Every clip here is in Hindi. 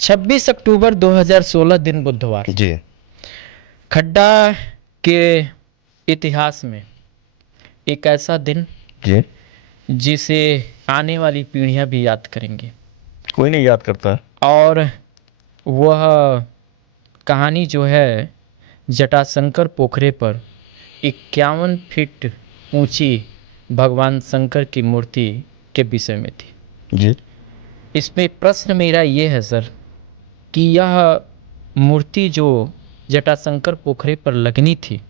26 अक्टूबर 2016 दिन बुधवार जी खड्डा के इतिहास में एक ऐसा दिन जी। जिसे आने वाली पीढ़ियां भी याद करेंगी। कोई नहीं याद करता। और वह कहानी जो है जटाशंकर पोखरे पर 51 फीट ऊंची भगवान शंकर की मूर्ति के विषय में थी। जी इसमें प्रश्न मेरा ये है सर कि यह मूर्ति जो जटाशंकर पोखरे पर लगनी थी,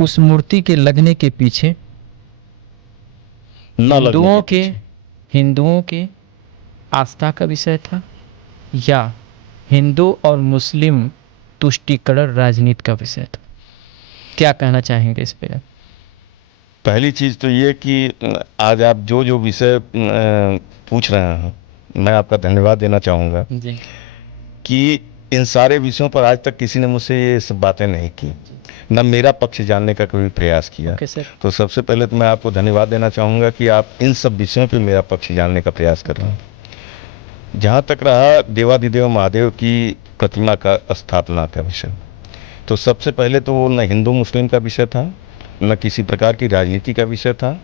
उस मूर्ति के लगने के पीछे ना लगने हिंदुओं के के पीछे। हिंदुओं के आस्था का विषय था या हिंदू और मुस्लिम तुष्टीकरण राजनीति का विषय था? क्या कहना चाहेंगे इस पे? पहली चीज़ तो ये कि आज आप जो जो विषय पूछ रहे हैं, मैं आपका धन्यवाद देना चाहूँगा जी कि इन सारे विषयों पर आज तक किसी ने मुझसे ये सब बातें नहीं की, न मेरा पक्ष जानने का कभी प्रयास किया। Okay sir. तो सबसे पहले तो मैं आपको धन्यवाद देना चाहूँगा कि आप इन सब विषयों पे मेरा पक्ष जानने का प्रयास कर रहे हैं। जहाँ तक रहा देवाधिदेव महादेव की प्रतिमा का स्थापना का विषय, तो सबसे पहले तो वो न हिंदू मुस्लिम का विषय था, न किसी प्रकार की राजनीति का विषय था,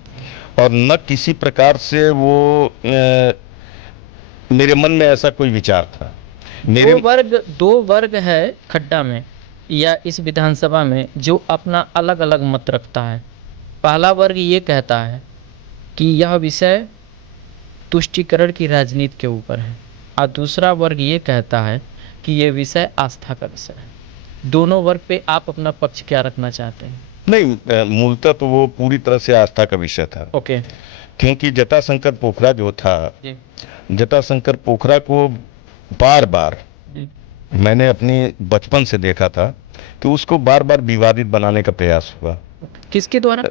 और न किसी प्रकार से वो मेरे मन में ऐसा कोई विचार था। दो वर्ग है खड्डा में या इस विधानसभा में जो अपना अलग अलग मत रखता है। पहला वर्ग ये कहता है कि यह विषय तुष्टीकरण की राजनीति के ऊपर है, और दूसरा वर्ग ये कहता है कि यह विषय आस्था का विषय है। दोनों वर्ग पे आप अपना पक्ष क्या रखना चाहते हैं? नहीं, मूलतः तो वो पूरी तरह से आस्था का विषय था। ओके। क्योंकि जटाशंकर पोखरा जो था, जी जटाशंकर पोखरा को बार बार जी मैंने अपनी बचपन से देखा था कि उसको बार बार विवादित बनाने का प्रयास हुआ। किसके द्वारा?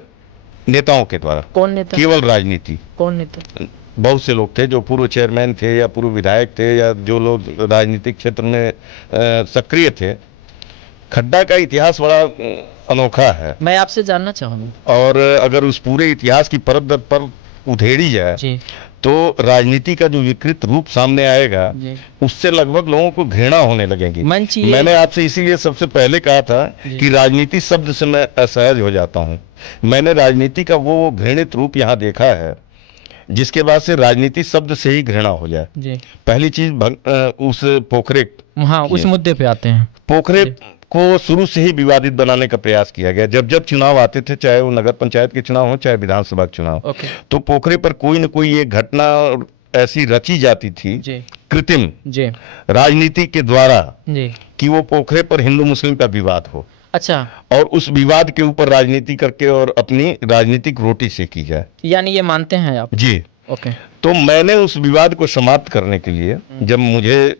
नेताओं के द्वारा। कौन नेता? केवल राजनीति। कौन नेता? बहुत से लोग थे जो पूर्व चेयरमैन थे या पूर्व विधायक थे या जो लोग राजनीतिक क्षेत्र में सक्रिय थे। खड्डा का इतिहास बड़ा अनोखा है, मैं आपसे जानना चाहूँगा। और अगर उस पूरे इतिहास की परत दर पर उधेड़ी जाए जी तो राजनीति का जो विकृत रूप सामने आएगा, जी उससे लगभग लोगों को घृणा होने लगेगी। मंच ये मैंने आपसे इसीलिए सबसे पहले कहा था कि राजनीति शब्द से मैं असहज हो जाता हूँ। मैंने राजनीति का वो घृणित रूप यहाँ देखा है जिसके बाद से राजनीति शब्द से ही घृणा हो जाए। जी पहली चीज उस पोखरे, हाँ, उस मुद्दे पे आते हैं। पोखरे को शुरू से ही विवादित बनाने का प्रयास किया गया। जब जब चुनाव आते थे, चाहे वो नगर पंचायत के चुनाव हो चाहे विधानसभा के चुनाव, ओके तो पोखरे पर कोई न कोई ये घटना ऐसी रची जाती थी, जी कृत्रिम जी राजनीति के द्वारा, जी। कि वो पोखरे पर हिंदू मुस्लिम का विवाद हो, अच्छा, और उस विवाद के ऊपर राजनीति करके और अपनी राजनीतिक रोटी सेकी जाए। यानी ये मानते हैं आप? जी। ओके तो मैंने उस विवाद को समाप्त करने के लिए जब मुझे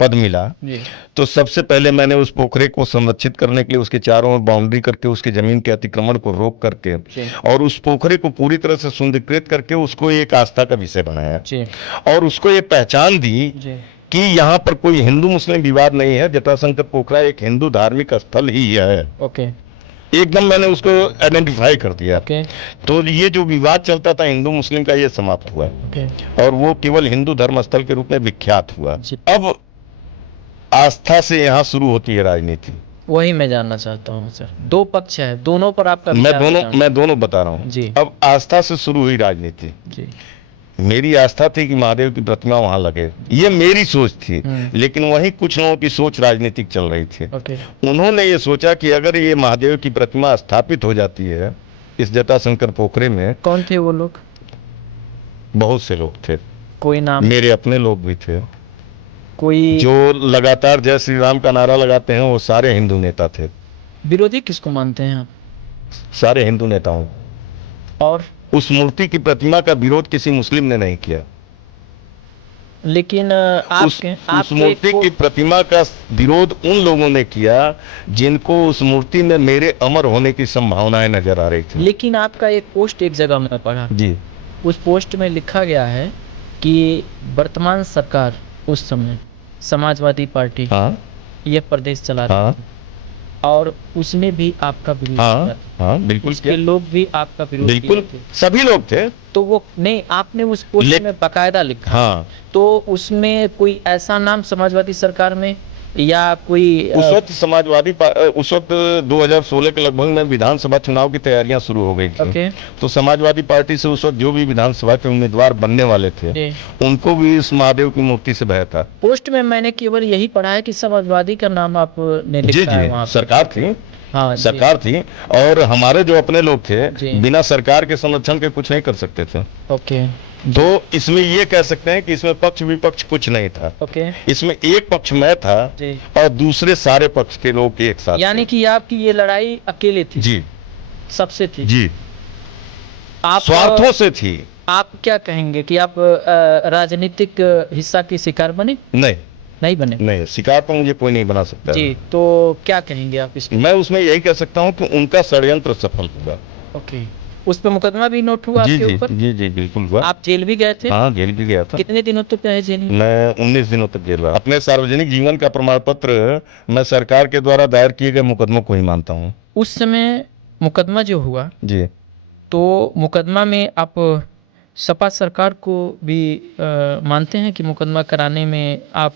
पद मिला, जी तो सबसे पहले मैंने उस पोखरे को संरक्षित करने के लिए उसके चारों ओर बाउंड्री करके उसके जमीन के अतिक्रमण को रोक करके जी और उस पोखरे को पूरी तरह से सुंदरीकृत करके उसको एक आस्था का विषय बनाया, जी और उसको ये पहचान दी जी कि यहाँ पर कोई हिंदू मुस्लिम विवाद नहीं है, जटाशंकर पोखरा एक हिंदू धार्मिक स्थल ही है। ओके एकदम मैंने उसको आइडेंटिफाई कर दिया। ओके तो ये जो विवाद चलता था हिंदू मुस्लिम का, ये समाप्त हुआ, ओके और वो केवल हिंदू धर्म स्थल के रूप में विख्यात हुआ। जी। अब आस्था से यहाँ शुरू होती है राजनीति। वही मैं जानना चाहता हूँ सर। दो पक्ष है, दोनों पर आपका विचार बताना। मैं दोनों बता रहा हूँ जी। अब आस्था से शुरू हुई राजनीति। जी मेरी आस्था थी कि महादेव की प्रतिमा वहां लगे, ये मेरी सोच थी, लेकिन वहीं कुछ लोगों की सोच राजनीतिक चल रही थी। ओके उन्होंने ये सोचा कि अगर ये महादेव की प्रतिमा स्थापित हो जाती है इस जटाशंकर पोखरे में। कौन थे वो लोग? बहुत से लोग थे, कोई नाम? मेरे अपने लोग भी थे। कोई जो लगातार जय श्री राम का नारा लगाते हैं वो सारे हिंदू नेता थे। विरोधी किसको मानते हैं आप? सारे हिंदू नेताओं। और उस मूर्ति की प्रतिमा का विरोध किसी मुस्लिम ने नहीं किया। लेकिन उस मूर्ति की प्रतिमा का विरोध उन लोगों ने किया जिनको उस मूर्ति में मेरे अमर होने की संभावनाएं नजर आ रही थी। लेकिन आपका एक पोस्ट एक जगह में पढ़ा जी, उस पोस्ट में लिखा गया है कि वर्तमान सरकार उस समय समाजवादी पार्टी हाँ ये प्रदेश चला रही हाँ थी, और उसमें भी आपका विरोध हाँ किया था। हाँ बिल्कुल उसके किया, लोग भी आपका विरोध बिल्कुल किए थे। सभी लोग थे। तो वो नहीं, आपने उस पोस्ट ले- में बकायदा लिखा। हाँ तो उसमें कोई ऐसा नाम समाजवादी सरकार में या कोई उस वक्त उस वक्त 2016 के लगभग में विधानसभा चुनाव की तैयारियां शुरू हो गई थी। ओके तो समाजवादी पार्टी से उस वक्त जो भी विधानसभा के उम्मीदवार बनने वाले थे, जी। उनको भी इस महादेव की मूर्ति से भय था। पोस्ट में मैंने केवल यही पढ़ा है कि समाजवादी का नाम आपने जी लिखा है जी, वहाँ पे। सरकार थी, हाँ जी। सरकार थी, और हमारे जो अपने लोग थे जी। बिना सरकार के संरक्षण के कुछ नहीं कर सकते थे। ओके तो इसमें ये कह सकते हैं कि इसमें पक्ष विपक्ष कुछ नहीं था। ओके इसमें एक पक्ष मैं था जी। और दूसरे सारे पक्ष के लोग एक साथ यानी कि आपकी ये लड़ाई अकेले थी? जी सबसे थी? जी, आप स्वार्थों से थी। आप क्या कहेंगे कि आप राजनीतिक हिस्सा के शिकार बने? नहीं नहीं बने? नहीं, शिकार तो मुझे कोई नहीं बना सकता है। जी, तो क्या कहेंगे आप इस? मैं उसमें यही कह सकता हूँ कि उनका षड्यंत्र सफल हुआ। ओके, उस पे मुकदमा भी नोट हुआ जी आपके जी ऊपर? जी जी बिल्कुल हुआ। आप जेल भी गए थे? हाँ जेल भी गया था। कितने दिनों तक रहे जेल में? मैं 19 दिनों तक जेल रहा। अपने सार्वजनिक जीवन का प्रमाण पत्र मैं सरकार के द्वारा दायर किए गए मुकदमों को ही मानता हूँ। उस समय मुकदमा जो हुआ, जी तो मुकदमा में आप सपा सरकार को भी मानते हैं कि मुकदमा कराने में आप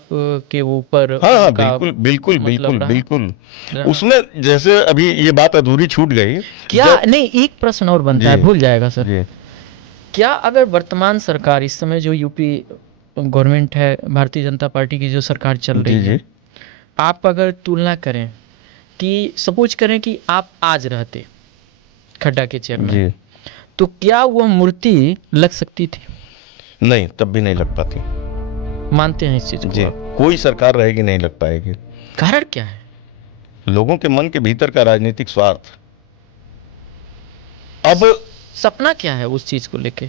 के ऊपर हाँ हाँ उनका बिल्कुल बिल्कुल मतलब बिल्कुल रहा? बिल्कुल। रहा। उसमें जैसे अभी ये बात अधूरी छूट गई क्या जब- नहीं, एक प्रश्न और बनता है, जी। भूल जाएगा सर। जी क्या अगर वर्तमान सरकार इस समय जो यूपी गवर्नमेंट है, भारतीय जनता पार्टी की जो सरकार चल जी रही जी है, आप अगर तुलना करें कि सपोज करें कि आप आज रहते खड्डा के चेयरमैन, जी, तो क्या वह मूर्ति लग सकती थी? नहीं तब भी नहीं लग पाती। मानते हैं इस चीज को जी, आप? कोई सरकार रहेगी नहीं लग पाएगी। कारण क्या है? लोगों के मन के भीतर का राजनीतिक स्वार्थ। अब सपना क्या है उस चीज को लेके?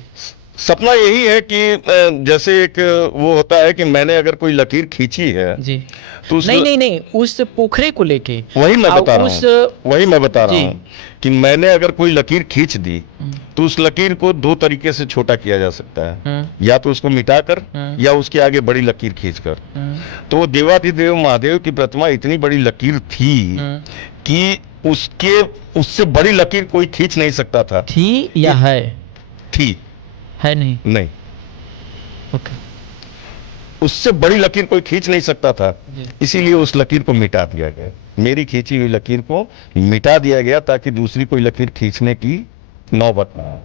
सपना यही है कि जैसे एक वो होता है कि मैंने अगर कोई लकीर खींची है जी, तो उस नहीं नहीं नहीं, उस पोखरे को लेके। वही मैं और बता रहा उस हूँ, वही मैं बता रहा जी। हूँ कि मैंने अगर कोई लकीर खींच दी तो उस लकीर को दो तरीके से छोटा किया जा सकता है, या तो उसको मिटाकर या उसके आगे बड़ी लकीर खींचकर। तो देवाधिदेव महादेव की प्रतिमा इतनी बड़ी लकीर थी कि उससे बड़ी लकीर कोई खींच नहीं सकता था। थी या है? थी है नहीं? नहीं, ओके उससे बड़ी लकीर कोई खींच नहीं सकता था, जी। इसीलिए उस लकीर को मिटा दिया गया। मेरी खींची हुई लकीर को मिटा दिया गया ताकि दूसरी कोई लकीर खींचने की नौबत ना आए।